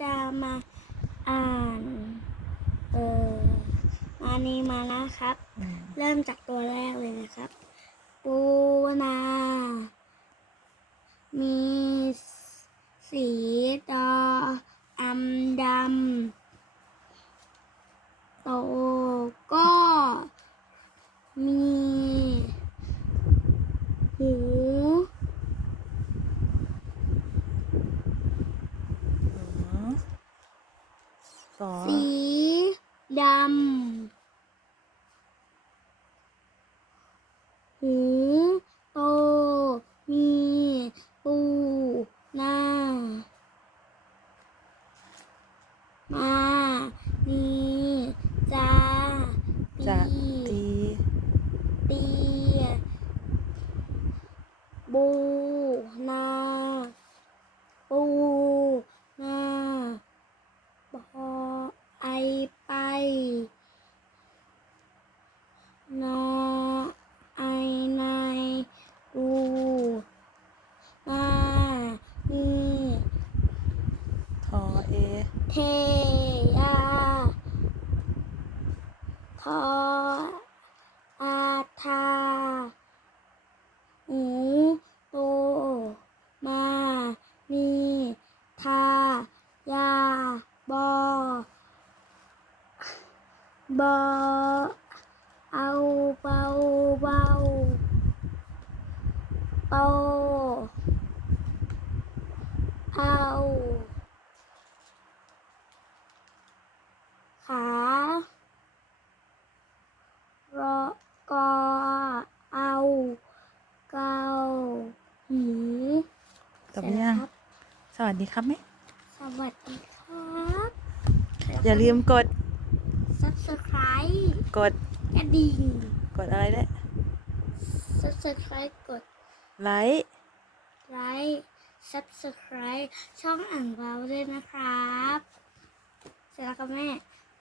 จะมาอ่านเออมานี้มานะครับอืมเริ่มจากตัวแรกเลยนะครับ ปูนา มีสีดออำดำโตก็มีหู อืม สีดำ หูโต มีปูหน้า มานีจา จะ ตี ตี ตีบูนาปูนาบอ ไอไป นอไอในกูมานีทอเอ เทยาทออาทาหูโตมานีทายา บอ บอเอาเบาเบาโตเอาขารอกอเอาเกาหูจบหรือยังสวครับสวัสดีครับไหมสวัสดีครับ อย่าลืมกด กดกระดิ่งกดอะไรได้วย subscribe กดไลค์ไลค์ subscribe ช่องอ่างเบาด้วยนะครับ เสร็จแล้วครับแม่